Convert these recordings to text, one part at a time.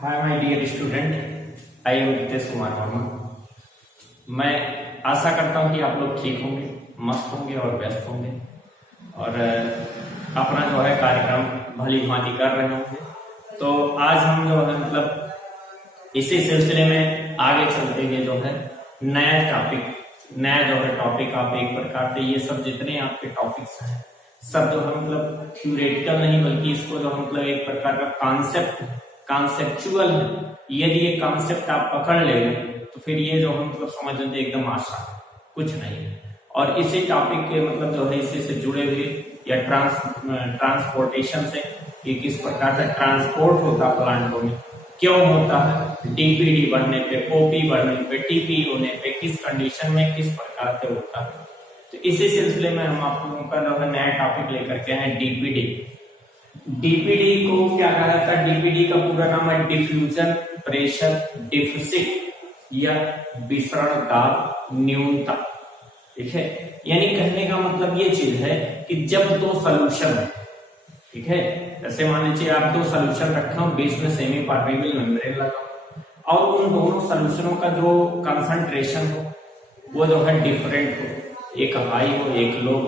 Hi my dear student, I am Ritesh Kumar Verma. मैं आशा करता हूँ कि आप लोग ठीक होंगे, मस्त होंगे और व्यस्त होंगे और अपना जो है कार्यक्रम भली भांति कर रहे होंगे। तो आज हम जो है इसी सिलसिले में आगे चलते हुए जो है नया जो है टॉपिक आप एक प्रकार से ये सब जितने आपके टॉपिक्स हैं सब जो है थ्योरेटिकल नहीं बल्कि इसको जो एक प्रकार का कॉन्सेप्चुअल है। यदि ये कॉन्सेप्ट आप पकड़ लेंगे तो फिर ये जो हम समझ लीजिए एकदम आसान कुछ नहीं है। और इसी टॉपिक के जो है इसी से जुड़े हुए या ट्रांसपोर्टेशन से कि किस प्रकार से ट्रांसपोर्ट होता है प्लांटों में, क्यों होता है, डीपीडी बढ़ने पे, ओपी बढ़ने पे, टीपी होने पे, किस कंडीशन में किस प्रकार से होता है। तो इसी सिलसिले में हम आप लोगों का जो है नया टॉपिक लेकर के हैं डीपीडी। डीपीडी को क्या कहा जाता है? डीपीडी का पूरा नाम है डिफ्यूजन प्रेशर डिफिसिट या विसरण दाब न्यूनता। ठीक है, यानी कहने का मतलब ये चीज है कि जब दो सोल्यूशन है, ठीक है, जैसे मान लीजिए आप दो सोल्यूशन रखे हो, बीच में सेमी परमेबल मेम्ब्रेन लगा और उन दोनों सोल्यूशनों का जो कंसंट्रेशन हो वो जो है डिफरेंट हो, एक हाई हो एक लो।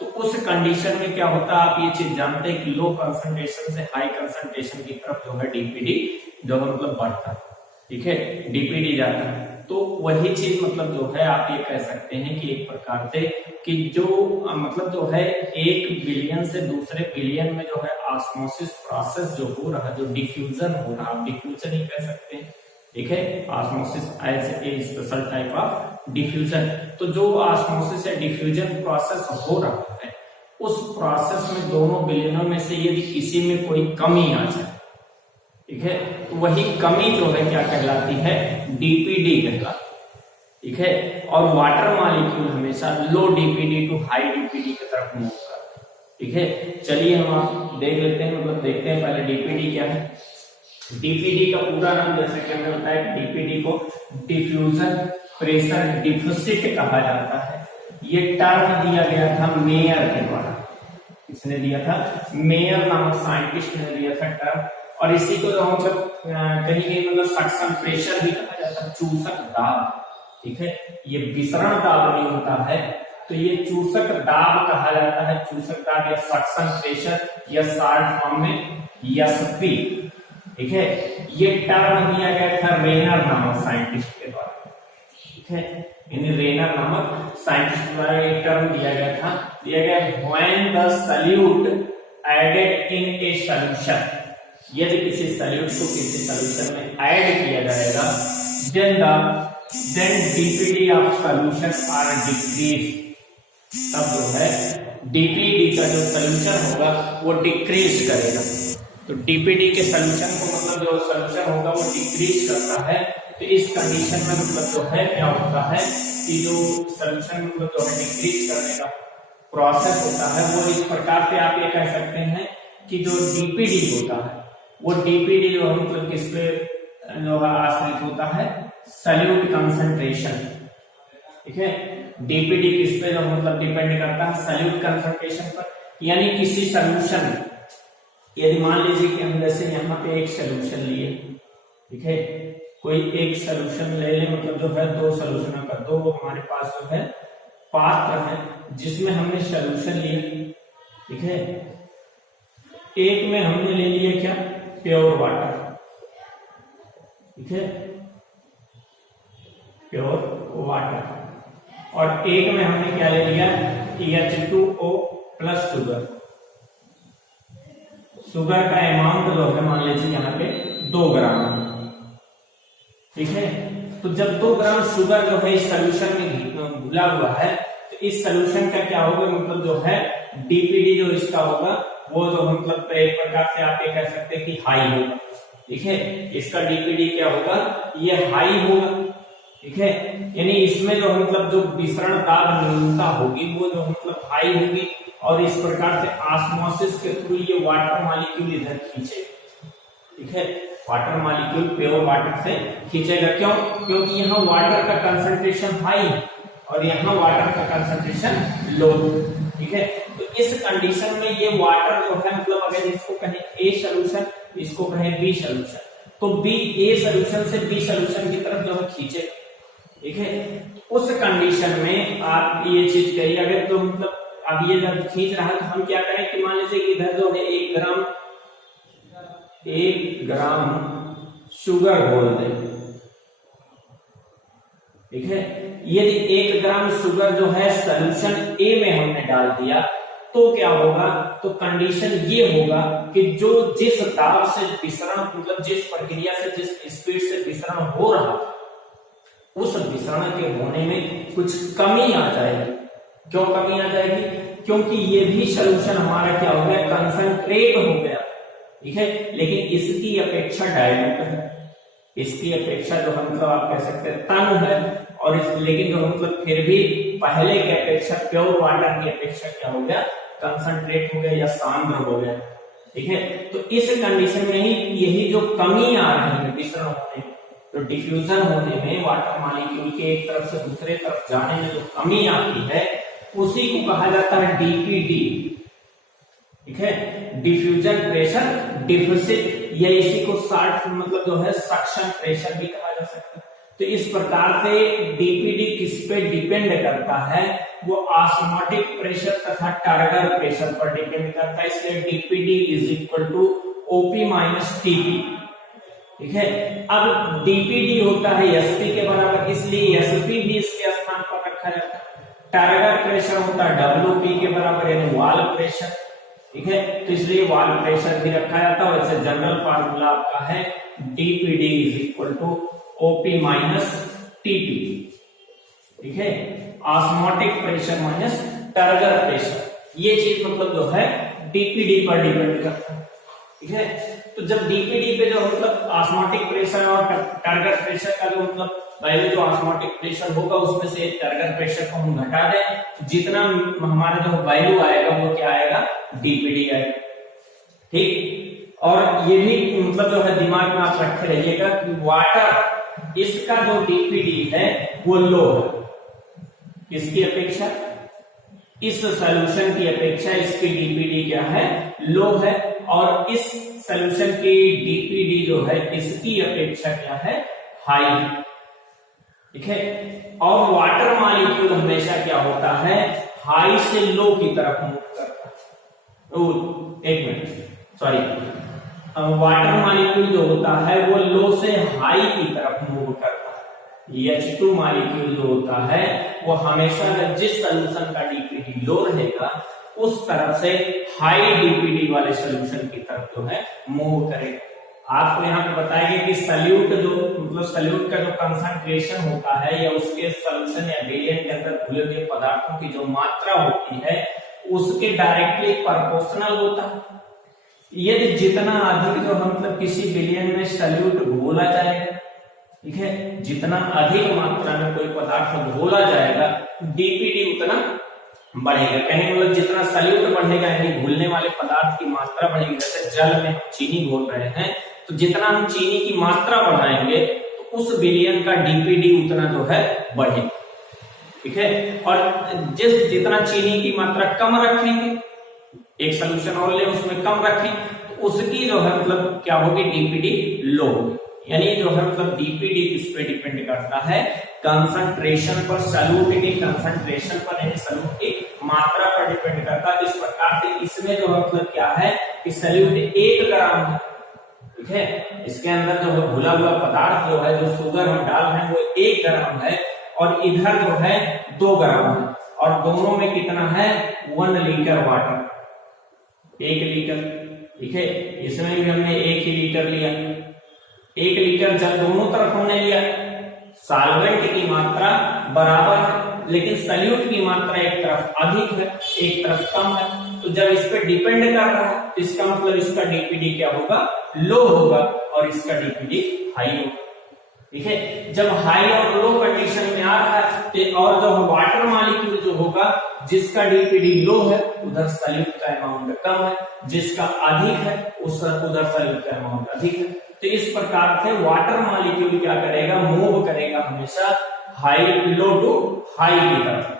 तो उस कंडीशन में क्या होता है, आप ये चीज जानते हैं कि लो कंसंट्रेशन से हाई कंसंट्रेशन की तरफ जो है डीपीडी जो बढ़ता है, ठीक है, डीपीडी जाता है। तो वही चीज जो है आप ये कह सकते हैं कि एक प्रकार से कि जो जो है एक बिलियन से दूसरे बिलियन में जो है ऑस्मोसिस प्रोसेस जो हो रहा है, जो डिफ्यूजन हो रहा है, आप डिफ्यूजन ही कह सकते हैं, ठीक है, osmosis as a special type of diffusion. तो जो ऑस्मोसिस या डिफ्यूजन प्रोसेस हो रहा है उस प्रोसेस में दोनों बिलियनों में से यदि किसी में कोई कमी आ जाए, ठीक है, तो वही कमी जो है क्या कहलाती है? डीपीडी कहलाती है, ठीक है। और वाटर मॉलिक्यूल हमेशा लो डीपीडी टू हाई डीपीडी की तरफ मूव करते हैं, ठीक है। चलिए हम आप देख लेते हैं, देखते हैं पहले डीपीडी क्या है। डीपीडी का पूरा नाम जैसे कि हमने बताया, डीपीडी को डिफ्यूजन प्रेशर डिफिसिट कहा जाता है। ये टर्म दिया गया था मेयर के द्वारा। किसने दिया था? मेयर नामक साइंटिस्ट ने दिया था टर्म। और इसी को जो हम कहीं सक्शन प्रेशर भी कहा जाता है, चूसक दाब, ठीक है। ये विसरण दाब नहीं होता है तो ये चूसक दाब कहा जाता है, चूसक दाब या सक्शन प्रेशर या शॉर्ट फॉर्म में एसपी, ठीक है। ये टर्म दिया गया था रेनर नामक साइंटिस्ट के द्वारा, ठीक है, यानी रेनर नामक साइंटिस्ट द्वारा ये टर्म दिया गया when the solute added in a solution, यदि किसी सॉल्यूट को किसी सॉल्यूशन में ऐड किया जाएगा, then DPD of solution are decrease, तब जो है डीपीडी का जो सॉल्यूशन होगा वो डिक्रीज करेगा। तो डीपीडी के सॉल्यूशन को जो सॉल्यूशन होगा वो डिक्रीज करता है। तो इस कंडीशन में जो है क्या होता है कि जो सॉल्यूशन जो है डिक्रीज करने का प्रोसेस होता है वो इस प्रकार से आप ये कह सकते हैं कि जो डीपीडी होता है वो डीपीडी जो किस पे जो आश्रित होता है? सॉल्यूट कंसंट्रेशन, ठीक है। डीपीडी किस पे जो डिपेंड करता है? सॉल्यूट कंसंट्रेशन पर। यानी किसी सॉल्यूशन, यदि मान लीजिए कि हम जैसे यहाँ पे एक सॉल्यूशन लिए, ठीक है, कोई एक सॉल्यूशन ले ले, जो है दो सॉल्यूशनों का दो हमारे पास जो है पात्र है जिसमें हमने सॉल्यूशन लिए, ठीक है। एक में हमने ले लिया क्या? प्योर वाटर, ठीक है, प्योर वाटर। और एक में हमने क्या ले लिया? H2O plus sugar. शुगर का अमाउंट जो है मान लीजिए यहाँ पे 2 ग्राम, ठीक है। तो जब 2 ग्राम शुगर जो है इस सोल्यूशन में घुला हुआ है तो इस सोल्यूशन का क्या होगा? जो है डीपीडी जो इसका होगा वो जो एक प्रकार से आप ये कह सकते हैं कि हाई होगा, ठीक है। इसका डीपीडी क्या होगा? ये हाई होगा, ठीक है। यानी इसमें जो जो विसरण दाब न्यूनता होगी वो जो हाई होगी और इस प्रकार से ऑस्मोसिस के थ्रू ये वाटर मॉलिक्यूल इधर खींचेगा, ठीक है। वाटर मॉलिक्यूल प्योर वाटर से खींचेगा। क्यों? क्योंकि यहाँ वाटर का कंसंट्रेशन हाई और यहाँ वाटर का कंसंट्रेशन लो, ठीक है। तो इस कंडीशन में ये वाटर जो है अगर इसको कहें ए सोल्यूशन, इसको कहें बी सोल्यूशन, तो बी ए सोल्यूशन से बी सोल्यूशन की तरफ जो है खींचे, ठीक है। उस कंडीशन में आप ये चीज करिए, अगर तो मतलब अब ये जब खींच रहा है तो हम क्या करें कि मान लीजिए इधर जो है 1 ग्राम शुगर बोल दें, ठीक है। यदि 1 ग्राम शुगर जो है सोल्यूशन ए में हमने डाल दिया तो क्या होगा, तो कंडीशन ये होगा कि जो जिस दाब से विसरण मतलब जिस प्रक्रिया से जिस स्पीड से विसरण हो रहा था उस विसरण के होने में कुछ कमी आ जाएगी। क्यों कमी आ जाएगी, क्योंकि ये भी सोल्यूशन हमारा क्या हो गया, कंसंट्रेट हो गया, ठीक है, लेकिन इसकी अपेक्षा डाइल्यूट है, इसकी अपेक्षा जो मतलब आप कह सकते हैं तनु है, और लेकिन जो मतलब फिर भी पहले की अपेक्षा प्योर वाटर की अपेक्षा क्या हो गया, कंसंट्रेट हो गया या सांद्र हो गया, ठीक है। तो इस कंडीशन में ही यही जो कमी आ रही है विसरण होने में, तो डिफ्यूजन होने में वाटर मॉलिक्यूल के एक तरफ से दूसरे तरफ जाने में जो कमी आती है उसी को कहा जाता है डीपीडी, ठीक है, डिफ्यूजन प्रेशर डिफिसिट, या इसी को शॉर्ट मतलब जो है सक्शन प्रेशर भी कहा जा सकता है। तो इस प्रकार से डीपीडी किस पे डिपेंड करता है, वो ऑस्मोटिक प्रेशर तथा टर्गर प्रेशर पर डिपेंड करता है, इसलिए DPD is equal to OP minus TP, ठीक है। अब डीपीडी होता है एसपी के बराबर, इसलिए एसपी भी इसके स्थान पर रखा जाता है। टर्गर प्रेशर होता है डब्ल्यूपी के बराबर यानी वॉल प्रेशर, ठीक है, तो इसलिए वॉल प्रेशर भी रखा जाता है। वैसे जनरल फार्मूला आपका है DPD is equal to OP minus TP, ठीक है, osmotic pressure minus turgor pressure, ये चीज मतलब जो है डीपीडी पर डिपेंड करता है, ठीक है। तो जब डीपीडी पे जो मतलब ऑस्मोटिक प्रेशर और टर्गर प्रेशर का जो मतलब पहले जो ऑस्मोटिक प्रेशर होगा उसमें से टर्गर प्रेशर को हम घटा दें, तो जितना हमारा जो वैल्यू आएगा वो क्या आएगा, डीपीडी आएगा, ठीक। और ये भी मतलब जो है दिमाग में आप रखे रहिएगा कि वाटर इसका जो डीपीडी है वो लो है, इसकी अपेक्षा इस सॉल्यूशन की अपेक्षा इसकी डीपीडी क्या है, लो है, और इस सॉल्यूशन की डीपीडी जो है इसकी अपेक्षा क्या है, हाई, ठीक है। और वाटर मॉलिक्यूल हमेशा क्या होता है, हाई से लो की तरफ मूव करता है। तो एक मिनट सॉरी, वाटर मॉलिक्यूल जो होता है वो लो से हाई की तरफ मूव करता है। H2 मॉलिक्यूल जो होता है वो हमेशा जिस सॉल्यूशन का डीपीडी लो रहेगा उस तरफ से हाई डीपीडी वाले सॉल्यूशन की तरफ जो है मूव करेगा। आपको यहाँ पे बताएंगे कि सल्यूट जो मतलब सल्यूट का जो कंसंट्रेशन होता है या उसके सॉल्यूशन या विलियन के अंदर घुले हुए पदार्थों की जो मात्रा होती है उसके डायरेक्टली प्रोपोर्शनल होता है। यदि जितना अधिक जो मतलब किसी विलियन में सल्यूट घोला जाएगा, ठीक है, जितना अधिक मात्रा में कोई पदार्थ घोला जाएगा डीपीडी उतना बढ़ेगा। कहने मतलब जितना सल्यूट बढ़ेगा यानी घुलने वाले पदार्थ की मात्रा बढ़ेगी। जैसे जल में हम चीनी घोल रहे हैं तो जितना हम चीनी की मात्रा बढ़ाएंगे तो उस विलियन का डीपीडी उतना जो है बढ़ेगा, ठीक है। और जितना चीनी की मात्रा कम रखेंगे, एक सोल्यूशन और ले उसमें कम रखें, तो उसकी जो है मतलब क्या होगी, डीपीडी लो होगी। यानी जो है मतलब डीपीडी इस पे डिपेंड करता है कंसंट्रेशन पर, सॉल्यूट के कंसंट्रेशन पर, यानी सॉल्यूट की मात्रा पर डिपेंड करता है। इस प्रकार से इसमें जो है मतलब क्या है कि सॉल्यूट 1 ग्राम है, ठीक है, इसके अंदर जो है घुला हुआ पदार्थ जो है जो शुगर हम डाल रहे हैं वो 1 ग्राम है, और इधर जो है 2 ग्राम है, और दोनों में कितना है 1 लीटर वाटर, 1 लीटर, ठीक है। इसमें भी हमने 1 ही लीटर लिया, 1 लीटर जब दोनों तरफ हमने लिया, सॉल्वेंट की मात्रा बराबर है लेकिन सॉल्यूट की मात्रा एक तरफ अधिक है एक तरफ कम है, तो जब इस पे डिपेंड कर रहा है तो इसका मतलब इसका डीपीडी क्या होगा, लो होगा, और इसका डीपीडी हाई होगा, ठीक है। जब हाई और लो कंडीशन में आ रहा है तो और जो वाटर मॉलिक्यूल जो होगा जिसका डीपीडी लो है उधर सॉल्यूट का अमाउंट कम है, जिसका अधिक है उधर सॉल्यूट का अमाउंट अधिक है। तो इस प्रकार से वाटर मॉलिक्यूल क्या करेगा, मूव करेगा हमेशा हाई लो टू हाई की तरफ,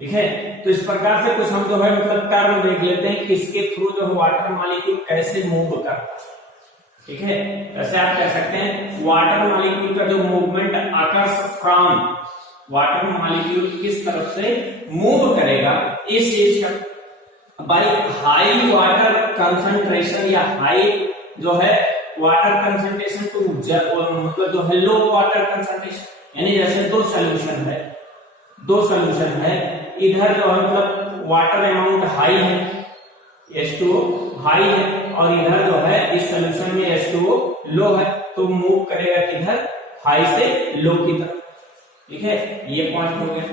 ठीक है। तो इस प्रकार से कुछ हम जो है मतलब टर्म देख लेते हैं किसके थ्रू जो वाटर मॉलिक्यूल कैसे मूव करता है। ठीक है, ऐसे आप कह सकते हैं वाटर मॉलिक्यूल का जो movement occurs from, water molecule किस तरफ से मूव करेगा इस चीज का बाय हाई वाटर कंसंट्रेशन या हाई जो है वाटर कंसंट्रेशन टू मतलब जो है लो वाटर कंसंट्रेशन, यानी जैसे दो सोल्यूशन है, इधर जो है मतलब वाटर अमाउंट हाई है, H2O हाई है, और इधर जो है इस सोल्यूशन में H2O लो है, तो मूव करेगा किधर, हाई से लो की तरफ। ठीक है, ये पॉइंट हो गया।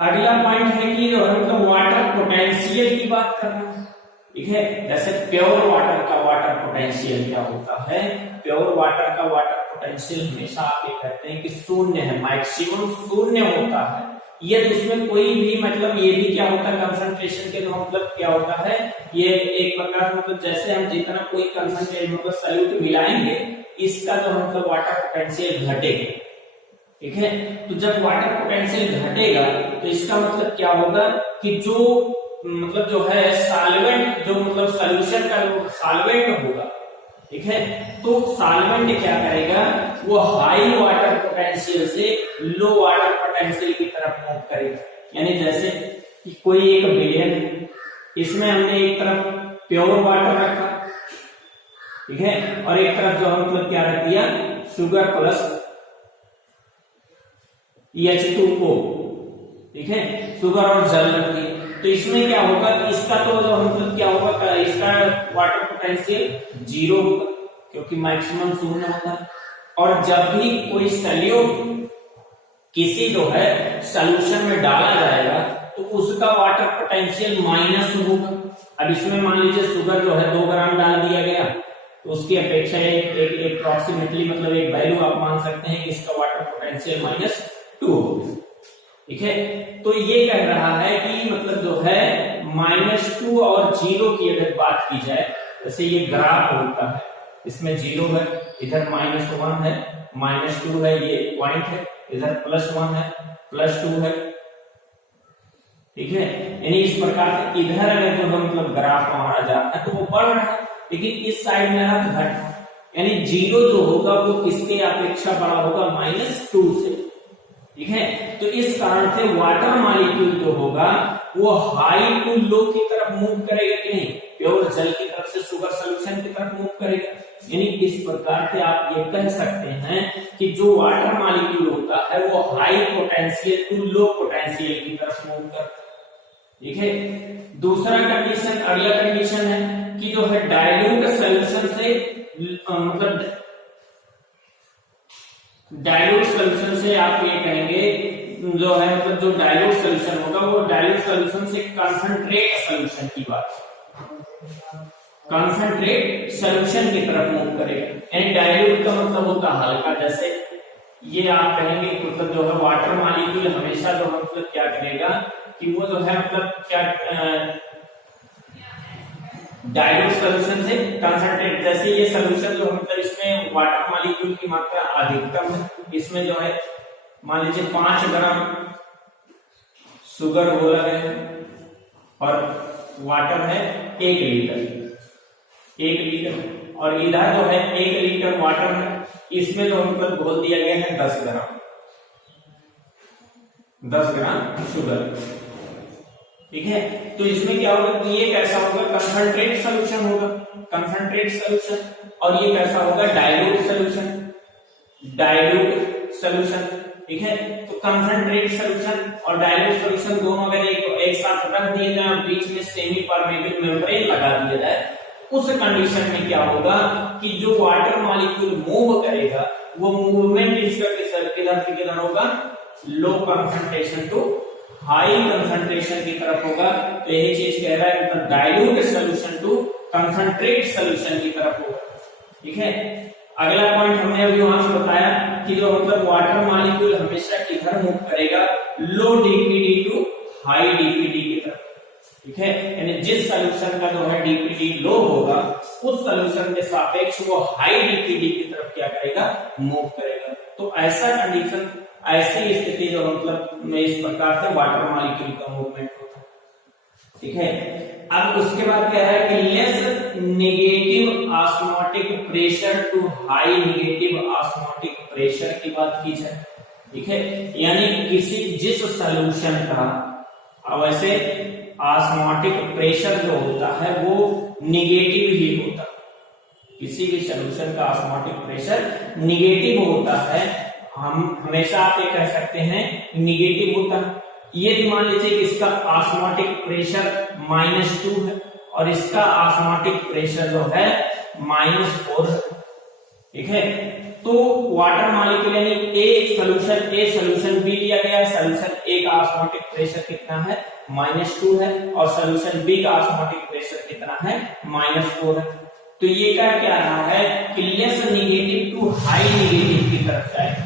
अगला पॉइंट है कि जो है मतलब वाटर पोटेंशियल की बात करना है। ठीक है, जैसे प्योर वाटर का वाटर पोटेंशियल क्या होता है, प्योर वाटर का वाटर पोटेंशियल हमेशा आप ये कहते हैं कि शून्य है, मैक्सिमम शून्य होता है। यदि उसमें कोई भी मतलब ये भी क्या होता है कंसंट्रेशन के जो मतलब क्या होता है, ये एक प्रकार मतलब जैसे हम जितना कोई कंसंट्रेशन मतलब सॉल्यूट मिलाएंगे इसका जो मतलब वाटर पोटेंशियल घटेगा। ठीक है, तो जब वाटर पोटेंशियल घटेगा तो इसका मतलब क्या होगा कि जो मतलब जो है सॉल्वेंट जो मतलब सॉल्यूशन का सॉल्वेंट होगा, ठीक है, तो सॉल्वेंट क्या करेगा, वो हाई वाटर पोटेंशियल से लो वाटर पोटेंशियल की तरफ मूव करेगा। यानी जैसे कि कोई एक बिलियन, इसमें हमने एक तरफ प्योर वाटर रखा, ठीक है, और एक तरफ जो मतलब क्या रख दिया, शुगर प्लस H2O, ठीक है, शुगर और जल रख दिया। तो इसमें क्या होगा कि इसका तो जो मतलब क्या होगा, इसका वाटर पोटेंशियल जीरो होगा क्योंकि मैक्सिमम शून्य होता है। और जब भी कोई सॉल्यूट किसी जो है सॉल्यूशन में डाला जाएगा तो उसका वाटर पोटेंशियल माइनस होगा। अब इसमें मान लीजिए शुगर जो है 2 ग्राम डाल दिया गया तो उसकी अपेक्षा एक अप्रोक्सीमेटली मतलब एक वैल्यू आप मान सकते हैं कि इसका वाटर पोटेंशियल -2 होगा। ठीक है, तो ये कह रहा है कि मतलब जो है -2 और 0 की अगर बात की जाए, जैसे ये ग्राफ होता है, इसमें 0 है, इधर -1 है, -2 है, ये पॉइंट है, इधर +1 है, +2 है। ठीक है, यानी इस प्रकार से इधर अगर जो मतलब ग्राफ हमारा जाता है तो वो बढ़ रहा है, लेकिन इस साइड में रहा तो घट रहा है। यानी 0 जो होगा वो किसके अपेक्षा बड़ा होगा, -2 से। ठीक है, तो इस कारण से वाटर मॉलिक्यूल जो होगा वो हाई टू लो की तरफ मूव करेगा कि नहीं, प्योर जल की तरफ से शुगर सॉल्यूशन की तरफ मूव करेगा। यानी इस प्रकार से आप ये कह सकते हैं कि जो वाटर मॉलिक्यूल होता है वो high potential to low potential की तरफ मूव करता है। ठीक है, दूसरा कंडीशन, अगला कंडीशन है कि जो है डाइल्यूट सॉल्यूशन से मतलब डाइल्यूट सॉल्यूशन से आप ये कहेंगे जो है मतलब जो डाइल्यूट सॉल्यूशन होगा वो डाइल्यूट सॉल्यूशन से कंसंट्रेट सॉल्यूशन की बात, कंसंट्रेट सॉल्यूशन की तरफ मूव करेगा। यानी डाइल्यूट का मतलब होता है हल्का, जैसे ये आप कहेंगे मतलब जो है वाटर मॉलिक्यूल हमेशा जो मतलब क्या करेगा कि वो जो है मतलब क्या डाइल्यूट सॉल्यूशन से कंसंट्रेट, जैसे ये सॉल्यूशन जो मतलब इसमें वाटर मॉलिक्यूल की मात्रा अधिकतम है, इसमें जो है मान लीजिए 5 ग्राम शुगर बोला गया है और वाटर है 1 लीटर, और इधर जो है 1 लीटर वाटर है, इसमें जो मतलब घोल दिया गया है 10 ग्राम शुगर। ठीक है, तो इसमें क्या होगा कि ये कैसा होगा, कंसंट्रेट सॉल्यूशन होगा, कंसंट्रेट सॉल्यूशन, और ये कैसा होगा, डाइल्यूट सॉल्यूशन, डाइल्यूट सॉल्यूशन। ठीक है, तो कंसंट्रेट सॉल्यूशन और डाइल्यूट सॉल्यूशन दोनों अगर एक साथ रख दिए जाए, बीच में सेमी परमेबल मेम्ब्रेन लगा दिया जाए, उस कंडीशन में क्या होगा कि जो वाटर मॉलिक्यूल मूव करेगा वो मूवमेंट इसका किधर से किधर होगा, low concentration to high concentration की तरफ होगा। तो यही चीज कह रहा है कि dilute solution to concentrate solution की तरफ होगा। ठीक है, अगला पॉइंट हमने अभी वहां से बताया कि जो मतलब वाटर मॉलिक्यूल हमेशा किधर मूव करेगा, लो डीपीडी टू हाई डीपीडी की तरफ। ठीक है, यानी जिस सॉल्यूशन का जो है डीपीडी लो होगा उस सॉल्यूशन के सापेक्ष वो हाई डीपीडी की तरफ क्या करेगा, मूव करेगा। तो ऐसा कंडीशन, ऐसी स्थिति जो मतलब इस प्रकार से वाटर मॉलिक्यूल का मूवमेंट होता है। ठीक है, अब उसके बाद कह रहा है कि less negative osmotic pressure to high negative osmotic pressure की बात की जाए, ठीक है। यानी किसी जिस सॉल्यूशन का वैसे ऑस्मोटिक प्रेशर जो होता है वो नेगेटिव ही होता है, किसी भी सॉल्यूशन का ऑस्मोटिक प्रेशर नेगेटिव होता है, हम हमेशा आप ये कह सकते हैं नेगेटिव होता है। ये मान लीजिए कि इसका ऑस्मोटिक प्रेशर -2 है और इसका ऑस्मोटिक प्रेशर जो है -4 है, ठीक है। तो वाटर मॉलिक्यूल यानी ए सॉल्यूशन बी लिया गया है, सॉल्यूशन ए का ऑस्मोटिक प्रेशर कितना है -2 है और सॉल्यूशन बी का ऑस्मोटिक प्रेशर कितना है -4 है। तो ये क्या रहा है कि less negative to high negative की तरफ जाएगा,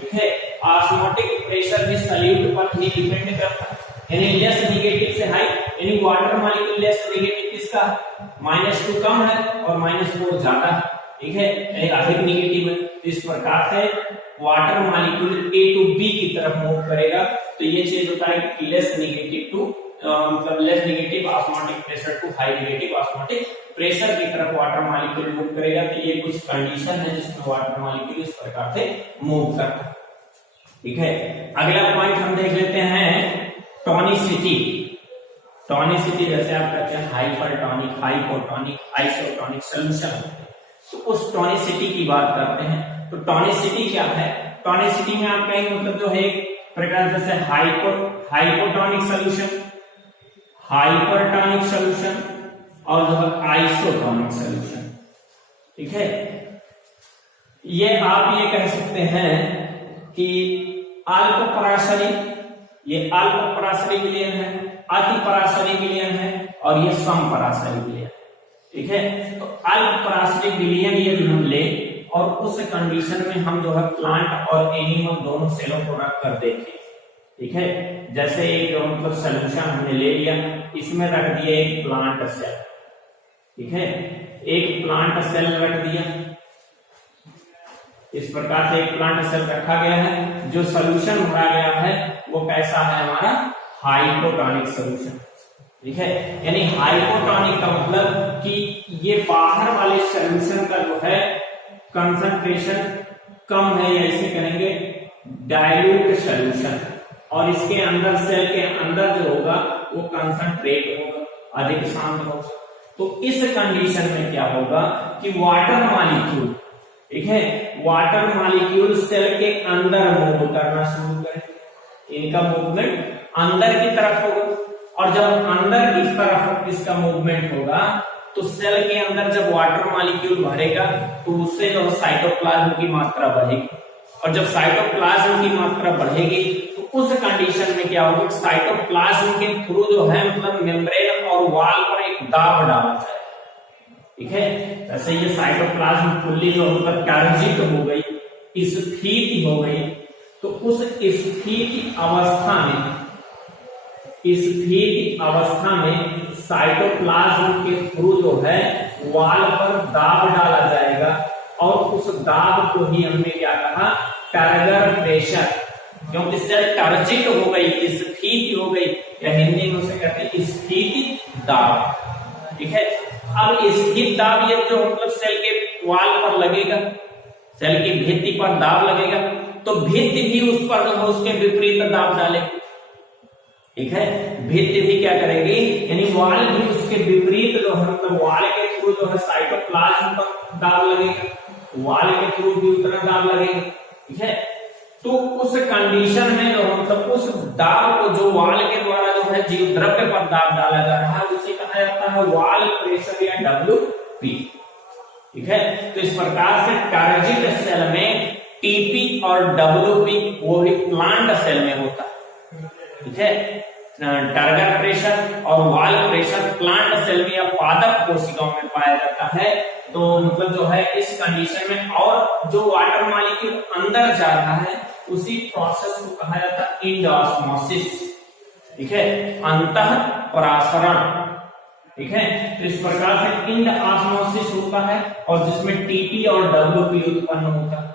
ठीक है। ऑस्मोटिक प्रेशर भी सॉल्यूट पर ही डिपेंड करता है, यानी लेस नेगेटिव से हाई, यानी वाटर मॉलिक्यूल लेस नेगेटिव किसका -2 कम है और -4 ज्यादा है, ठीक है, यानी अधिक नेगेटिव है। तो इस प्रकार से water molecule A to B की तरफ मूव करेगा। तो ये चीज होता है कि लेस नेगेटिव टू मतलब less negative osmotic pressure to high negative osmotic pressure की तरफ वाटर मॉलिक्यूल मूव करेगा। तो ये कुछ कंडीशन है जिसमें वाटर मॉलिक्यूल इस प्रकार से मूव करता है, ठीक है। अगला पॉइंट हम देख लेते हैं टॉनिसिटी। टॉनिसिटी जैसे आप कहते हैं हाइपरटॉनिक, हाइपोटॉनिक, आइसोटॉनिक सॉल्यूशन, तो उस टॉनिसिटी की बात करते हैं। तो टॉनिसिटी क्या है? टॉनिसिटी में आप कहेंगे मतलब जो है एक प्रकार जैसे हाइपोटॉनिक सॉल्यूशन, हाइपरटॉनिक सॉल्यूशन और जो है आइसोटॉनिक सॉल्यूशन, ठीक है। ये आप ये कह सकते हैं कि अल्प पराशरी, ये अल्प पराशरी विलयन है, अति पराशरी विलयन है और ये सम पराशरी विलयन, ठीक है। तो अल्प पराशरी विलयन यदि हम ले और उस कंडीशन में हम जो है प्लांट और एनिमल दोनों सेलों को रख कर देखें, ठीक है। जैसे एक मतलब सोल्यूशन हमने ले लिया, इसमें रख दिया एक प्लांट सेल, ठीक है, एक प्लांट सेल रख दिया, इस प्रकार से एक प्लांट सेल रखा गया है। जो सोल्यूशन भरा गया है वो कैसा है हमारा हाइपोटॉनिक सोल्यूशन, ठीक है। यानी हाइपोटॉनिक का मतलब कि ये बाहर वाले सोल्यूशन का जो है कंसंट्रेशन कम है, या इसे कहेंगे डाइल्यूट सोल्यूशन, और इसके अंदर सेल के अंदर जो होगा वो कंसंट्रेट होगा, अधिक शांत होगा। तो इस कंडीशन में क्या होगा कि वाटर मॉलिक्यूल, ठीक है, वाटर मॉलिक्यूल सेल के अंदर मूव करना शुरू करें, इनका मूवमेंट अंदर की तरफ होगा, और जब अंदर की तरफ इसका मूवमेंट होगा तो सेल के अंदर जब वाटर मॉलिक्यूल भरेगा तो उससे जो साइटोप्लाज्म की मात्रा बढ़ेगी, और जब साइटोप्लाज्म की मात्रा बढ़ेगी तो उस कंडीशन में क्या होगा, साइटोप्लाज्म के थ्रू जो है मतलब मेम्ब्रेन और वॉल पर एक दाब डाला जाए, ठीक है। जैसे ये साइटोप्लाज्म फुल्ली जो मतलब टार्जिट हो गई, स्फीति हो गई, तो उस स्फीति अवस्था में साइटोप्लाज्म के थ्रू जो है वॉल पर दाब डाला जाएगा, और उस दाब को ही हमने क्या कहा, टर्गर प्रेशर, क्योंकि सेल टार्जिट हो गई, स्फीति हो गई, या हिंदी में उसे कहते हैं स्फीति दाब, ठीक है। अब स्फीत दाब ये जो मतलब सेल के वॉल पर लगेगा, सेल की भित्ति पर दाब लगेगा, तो भित्ति भी उस पर जो है उसके विपरीत दाब डालेगी, ठीक है। भित्ति भी क्या करेगी, यानी वॉल भी उसके विपरीत जो है मतलब वॉल के थ्रू जो है साइटोप्लाज्म पर दाब लगेगा, वॉल के थ्रू भी उतना दाब लगेगा, ठीक है। तो उस कंडीशन में जो मतलब उस दाब को जो वॉल के द्वारा जो है जीव द्रव्य पर दाब डाला जा रहा है उसे कहा जाता है वॉल प्रेशर या WP, ठीक है। तो इस प्रकार से टार्जिट सेल में TP और WP वो भी प्लांट सेल में होता है, ठीक है। टर्गर प्रेशर और वॉल प्रेशर प्लांट सेल में या पादप कोशिकाओं में पाया जाता है। तो मतलब जो है इस कंडीशन में, और जो वाटर मॉलिक्यूल अंदर जा रहा है उसी प्रोसेस को कहा जाता है इंडोस्मोसिस, ठीक है, अंतः परासरण, ठीक है। तो इस प्रकार से इंडोस्मोसिस होता है और जिसमें TP और WP उत्पन्न होता है।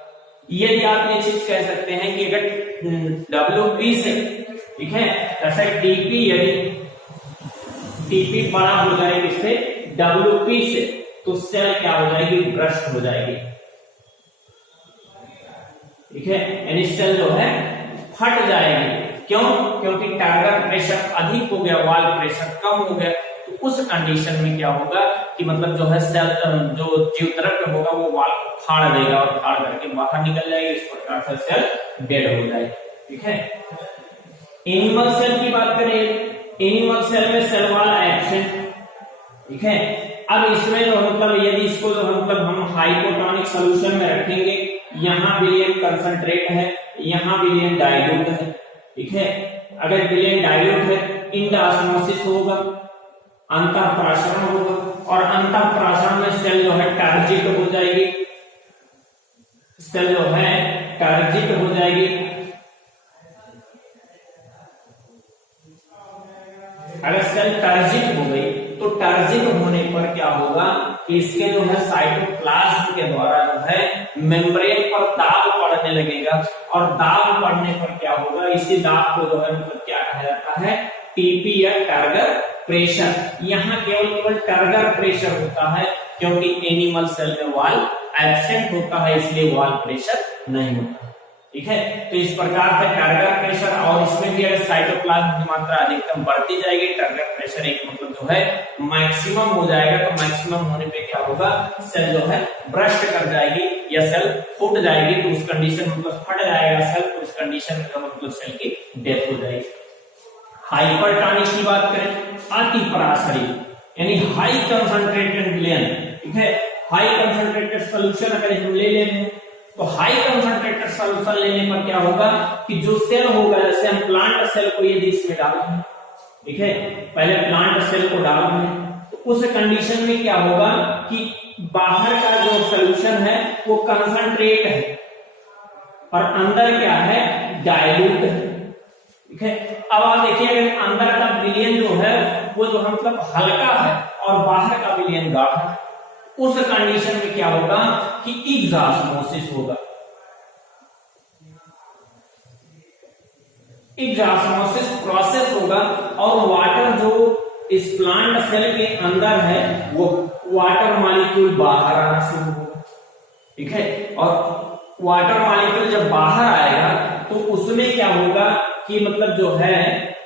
यदि आप ये चीज कह सकते हैं कि अगर WP से, ठीक है, ऐसा TP यदि टीपी बड़ा हो जाएगी इससे WP से, तो सेल क्या हो जाएगी, ब्रस्ट हो जाएगी। ठीक है, यानी सेल जो है फट जाएगी। क्यों? क्योंकि टारगेट प्रेशर अधिक हो गया, वॉल प्रेशर कम हो गया। तो उस कंडीशन में क्या होगा कि मतलब जो है सेल जो जीवतरक होगा वो वॉल को फाड़ देगा और फाड़ करके बाहर निकल जाएगी। इस प्रकार से सेल डेड हो जाएगी। ठीक है, एनिमल सेल की बात करें, एनिमल सेल में सेल वॉल एब्सेंट। ठीक है, अब इसमें जो मतलब यदि इसको जो मतलब हम हाइपोटोनिक सॉल्यूशन में रखेंगे, यहाँ विलियन कंसंट्रेट है, यहाँ विलियन डाइल्यूट है। ठीक है, अगर विलियन डाइल्यूट है, इंडोऑस्मोसिस होगा, अंतःप्राशरण होगा, और अंतःप्राशरण में सेल जो है टारजिट हो जाएगी, सेल जो है टारजिट हो जाएगी। अगर सेल टारजिट हो गई तो टारजिट होने पर क्या होगा कि इसके जो है साइटोप्लाज्म के द्वारा जो है मेम्ब्रेन पर दाब पड़ने लगेगा, और दाब पड़ने पर क्या होगा, इसी दाब को जो है मतलब क्या कहा जाता है, टीपी या टारगेट प्रेशर। यहाँ केवल टारगेट प्रेशर होता है, क्योंकि एनिमल सेल में वॉल एब्सेंट होता है, इसलिए वॉल प्रेशर नहीं होता। ठीक है, तो इस प्रकार से टारगेट प्रेशर, और इसमें भी अगर साइटोप्लाज्म की मात्रा अधिकतम बढ़ती जाएगी, टारगेट प्रेशर एक मतलब जो है मैक्सिमम हो जाएगा, तो मैक्सिमम होने पे क्या होगा, सेल जो है ब्रस्ट कर जाएगी या सेल फूट जाएगी। तो उस कंडीशन में मतलब फट जाएगा सेल, तो उस कंडीशन में मतलब सेल की डेथ हो जाएगी। हाइपरटोनिक की बात करें, अति पराशरी यानी हाई कंसंट्रेटेड विलियन। ठीक है, हाई कंसंट्रेटेड सॉल्यूशन अगर हम ले लेंगे, तो हाई कंसंट्रेटेड सॉल्यूशन लेने पर क्या होगा कि जो सेल होगा, जैसे हम प्लांट सेल को यदि इसमें डालते हैं, ठीक है, पहले प्लांट सेल को डालते हैं, तो उस कंडीशन में क्या होगा कि बाहर का जो सॉल्यूशन है वो कंसंट्रेट है और अंदर क्या है, डाइल्यूट है। ठीक है, अब आप देखिए अगर अंदर का विलियन जो है वो जो मतलब हल्का है और बाहर का विलियन गाढ़ा है, उस कंडीशन में क्या होगा कि एग्जॉस्मोसिस होगा। एग्जॉस्मोसिस प्रोसेस होगा और वाटर जो इस प्लांट सेल के अंदर है वो वाटर मॉलिक्यूल बाहर आना शुरू होगा। ठीक है, और वाटर मॉलिक्यूल जब बाहर आएगा तो उसमें क्या होगा कि मतलब जो है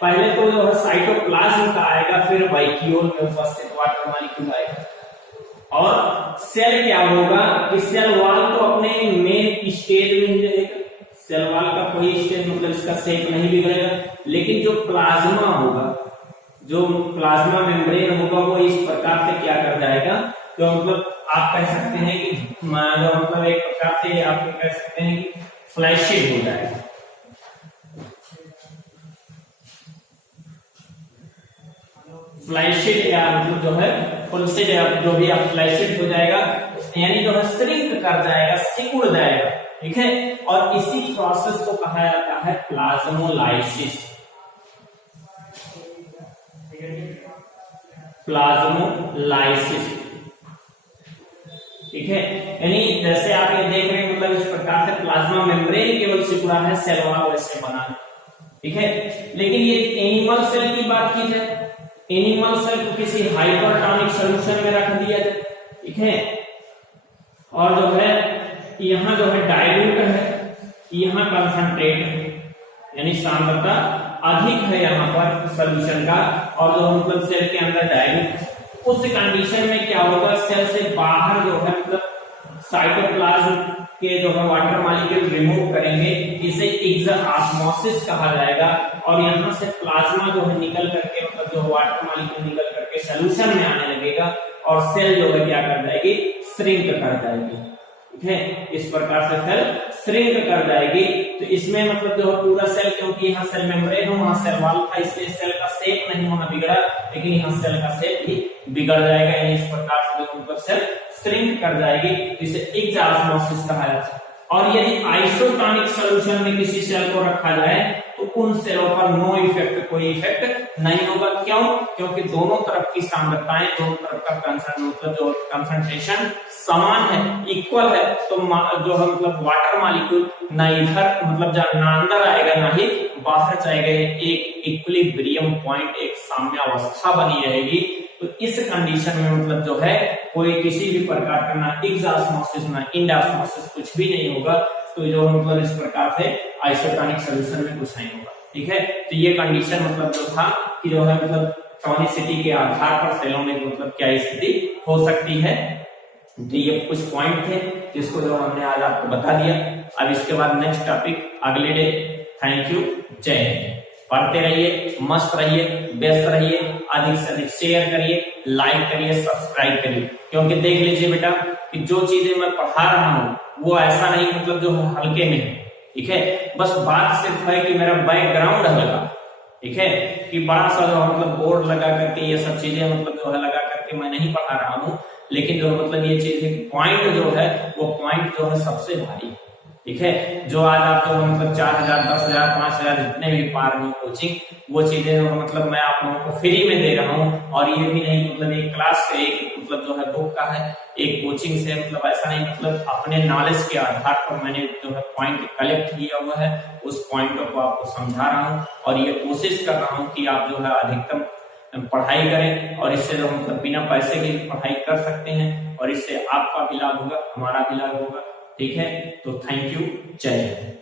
पहले तो जो है साइटोप्लाज्म का आएगा, फिर वाइक्यूल में उपस्थित वाटर मॉलिक्यूल आएगा, और सेल क्या होगा कि सेल वॉल तो अपने मेन स्टेज में ही रहेगा, सेल वॉल का कोई स्टेज मतलब इसका शेप नहीं बिगड़ेगा, लेकिन जो प्लाज्मा होगा, जो प्लाज्मा मेम्ब्रेन होगा वो इस प्रकार से क्या कर जाएगा, तो मतलब आप कह सकते हैं कि मतलब एक प्रकार से आप कह सकते हैं कि फ्लैशिड हो जाएगा। फ्लैशिड या मतलब जो है फुलसिड या जो भी आप फ्लैशिड हो जाएगा, यानी जो है श्रिंक कर जाएगा, सिकुड़ जाएगा। ठीक है, और इसी प्रोसेस को कहा जाता है प्लाज्मोलाइसिस। प्लाज्मोलाइसिस। ठीक है, यानी जैसे आप ये देख रहे हैं मतलब इस प्रकार से प्लाज्मा मेम्ब्रेन केवल सिकुड़ा है, सेल वॉल वैसे बना है। ठीक है, लेकिन ये एनिमल सेल की बात की जाए, एनिमल सेल को किसी हाइपरटोनिक सॉल्यूशन में रख दिया जाए। ठीक है, और जो है यहाँ जो है डाइल्यूट है, यहाँ कंसंट्रेट है, यानी सांद्रता अधिक है यहाँ पर सॉल्यूशन का, और जो मतलब सेल के अंदर डाइल्यूट है। उस कंडीशन में क्या होगा, सेल से बाहर जो है मतलब साइटोप्लाज्म के जो है वाटर मॉलिक्यूल रिमूव करेंगे, इसे एग्जॉस्मोसिस कहा जाएगा, और यहाँ से प्लाज्मा जो है निकल करके मतलब जो वाटर मॉलिक्यूल निकल करके सॉल्यूशन में आने लगेगा, और सेल जो है क्या कर जाएगी, श्रिंक कर जाएगी। ठीक है, इस प्रकार से सेल श्रिंक कर जाएगी। तो इसमें मतलब जो है पूरा सेल, क्योंकि यहाँ सेल मेम्ब्रेन हो, वहां सेल वॉल था, इसलिए सेल का शेप नहीं वहां बिगड़ा, लेकिन यहाँ सेल का शेप भी बिगड़ जाएगा, यानी इस प्रकार से जो सेल श्रिंक कर जाएगी, इसे एग्जॉस्मोसिस कहा जाता है। और यदि आइसोटोनिक सॉल्यूशन में किसी सेल को रखा जाए तो तो उन सेलों पर नो इफेक्ट, कोई इफेक्ट नहीं होगा। क्यों? क्योंकि दोनों तरफ की सांद्रताएं, दोनों तरफ का मतलब जो कंसंट्रेशन समान है, इक्वल है। तो जो है मतलब वाटर मॉलिक्यूल ना इधर मतलब ना अंदर आएगा ना ही बाहर जाएगा, एक इक्विलिब्रियम पॉइंट, एक साम्यावस्था बनी रहेगी। तो इस कंडीशन में मतलब जो है कोई किसी भी प्रकार का ना एक्सॉस्मोसिस ना इंडास्मोसिस कुछ भी नहीं होगा। तो जो मतलब इस प्रकार से आइसोटोनिक सॉल्यूशन में कुछ नहीं होगा। ठीक है, तो ये कंडीशन मतलब जो था कि जो है मतलब टॉनिसिटी के आधार पर सेलों में मतलब क्या स्थिति हो सकती है। तो ये कुछ पॉइंट थे जिसको जो हमने आज आपको बता दिया। अब इसके बाद नेक्स्ट टॉपिक अगले डे। थैंक यू, जय हिंद। पढ़ते रहिए, मस्त रहिए, व्यस्त रहिए, अधिक से अधिक शेयर करिए, लाइक करिए, सब्सक्राइब करिए। क्योंकि देख लीजिए बेटा कि जो चीजें मैं पढ़ा रहा हूँ वो ऐसा नहीं मतलब जो हल्के में है। ठीक है, बस बात सिर्फ है कि मेरा बैकग्राउंड हल्का, ठीक है, कि बड़ा सा जो मतलब बोर्ड लगा करके ये सब चीजें मतलब जो है लगा करके मैं नहीं पढ़ा रहा हूँ। लेकिन जो मतलब ये चीज है कि पॉइंट जो है वो पॉइंट जो है सबसे भारी। ठीक है, जो आज आप जो मतलब 4000, 10,000, 5,000 जितने भी पा रहे हो कोचिंग, वो चीजें मतलब मैं आप लोगों को फ्री में दे रहा हूँ। और ये भी नहीं मतलब एक क्लास से, एक मतलब जो है बुक का है, एक कोचिंग से, मतलब ऐसा नहीं, मतलब अपने नॉलेज के आधार पर मैंने जो है पॉइंट कलेक्ट किया हुआ है, उस पॉइंटों को आपको समझा रहा हूँ। और ये कोशिश कर रहा हूँ कि आप जो है अधिकतम पढ़ाई करें, और इससे जो मतलब बिना पैसे के पढ़ाई कर सकते हैं, और इससे आपका भी लाभ होगा, हमारा भी लाभ होगा। ठीक है, तो थैंक यू, जय हिंद।